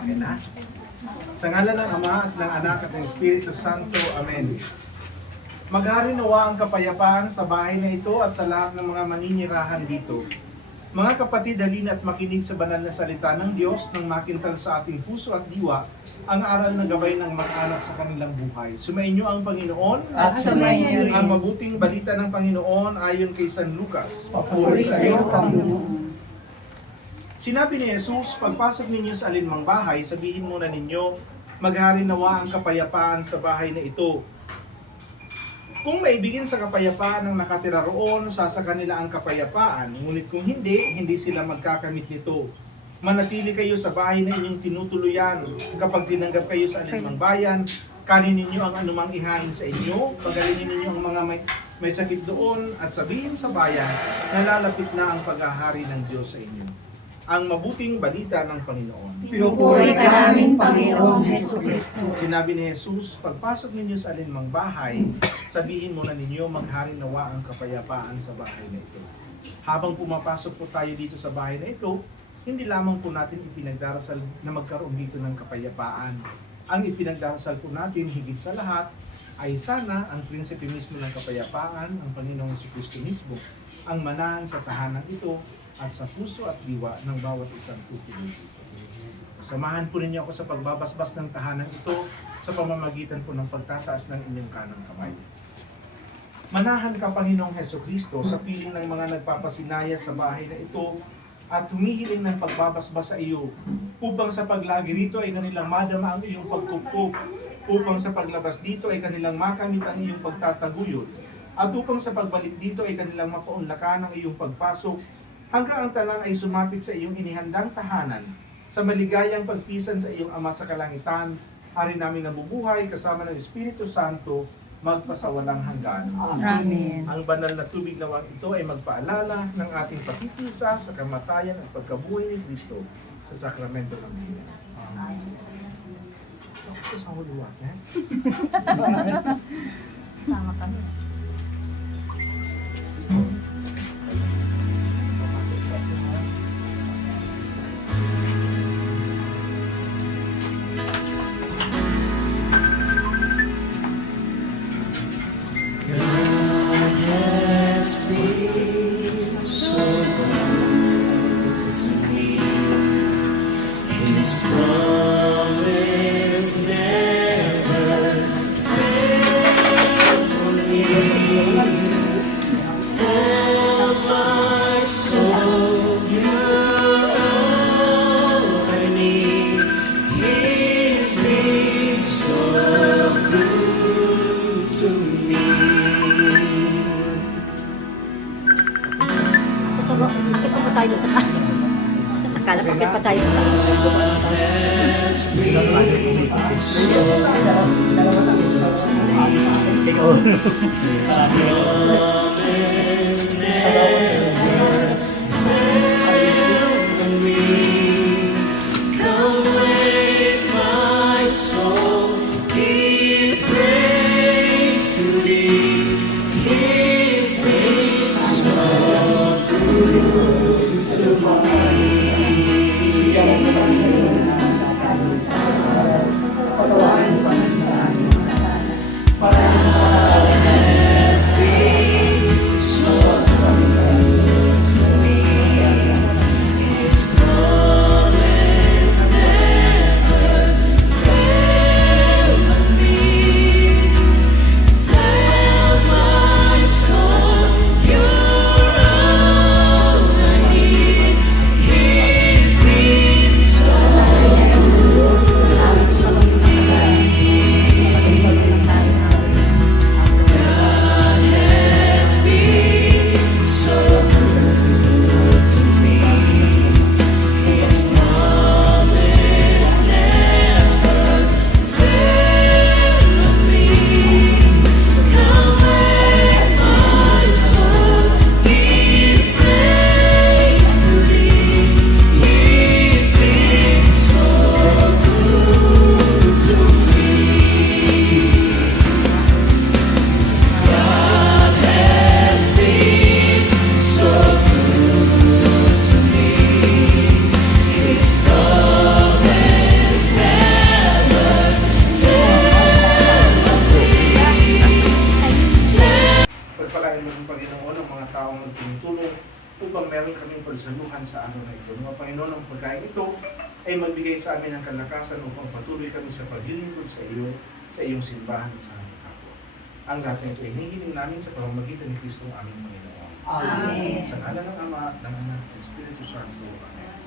Okay na? Sa ngalan ng Ama at ng Anak at ng Espiritu Santo. Amen. Maghari nawa ang kapayapaan sa bahay na ito at sa lahat ng mga maninirahan dito. Mga kapatid, halina at makinig sa banal na salita ng Diyos nang makintal sa ating puso at diwa ang aral na gabay ng mga anak sa kanilang buhay. Sumainyo ang Panginoon At sumainyo rin. ang mabuting balita ng Panginoon ayon kay San Lucas. Papuri sa iyo, Panginoon. Sinabi ni Jesus, pagpasok ninyo sa alinmang bahay, sabihin muna ninyo, maghari nawa ang kapayapaan sa bahay na ito. Kung maibigin sa kapayapaan ang nakatira roon, sasa kanila ang kapayapaan. Ngunit kung hindi, hindi sila magkakamit nito. Manatili kayo sa bahay na inyong tinutuluyan. Kapag tinanggap kayo sa alinmang bayan, kanin ninyo ang anumang ihanin sa inyo, pagalingin ninyo ang mga may sakit doon, at sabihin sa bayan, nalalapit na ang paghahari ng Diyos sa inyo. Ang mabuting balita ng Panginoon. Pinupuri ka namin, Panginoong Jesucristo. Sinabi ni Jesus, pagpasok ninyo sa alinmang bahay, sabihin muna ninyo, maghari nawa ang kapayapaan sa bahay na ito. Habang pumapasok po tayo dito sa bahay na ito, hindi lamang po natin ipinagdarasal na magkaroon dito ng kapayapaan. Ang ipinagdarasal po natin, higit sa lahat, ay sana ang prinsipe mismo ng kapayapaan, ang Panginoong Jesucristo mismo, ang manahan sa tahanan ito at sa puso at diwa ng bawat isang tutuloy dito. Samahan po ninyo ako sa pagbabasbas ng tahanan ito sa pamamagitan po ng pagtataas ng inyong kanang kamay. Manahan ka, Panginoong Jesucristo, sa piling ng mga nagpapasinaya sa bahay na ito at humihiling ng pagbabasbas sa iyo upang sa paglagi rito ay kanilang madama ang iyong pagkupkup, upang sa paglabas dito ay kanilang makamit ang iyong pagtataguyod, at upang sa pagbalik dito ay kanilang mapaunlakan ang iyong pagpasok hanggang ang talan ay sumapit sa iyong inihandang tahanan sa maligayang pagpisan sa iyong Ama sa kalangitan, hari namin nabubuhay kasama ng Espiritu Santo, magpasawalang hanggan. Amen. Ang banal na tubig nawang ito ay magpaalala ng ating pagkikisa sa kamatayan at pagkabuhay ni Kristo sa sakramento ng Biblia. Amen. Ito sa Holy Water. Sama kami. Akit pa tayo sa taas. Akala ko akit pa tayo sa taas. pagpalain mo ng Panginoon ang mga taong tumutulong upang meron kaming pagsaluhan sa araw na ito. Mga Panginoon, ang pagkain ito ay magbigay sa amin ng kalakasan upang patuloy kami sa paglilingkod sa iyo, sa iyong simbahan at sa aming kapwa. Ang lahat na ito ay hinihiling namin sa pamamagitan ni Kristo ang aming Panginoon. Amen. Sa ngalan ng Ama, ng Anak, at ng Espiritu Santo. Amen.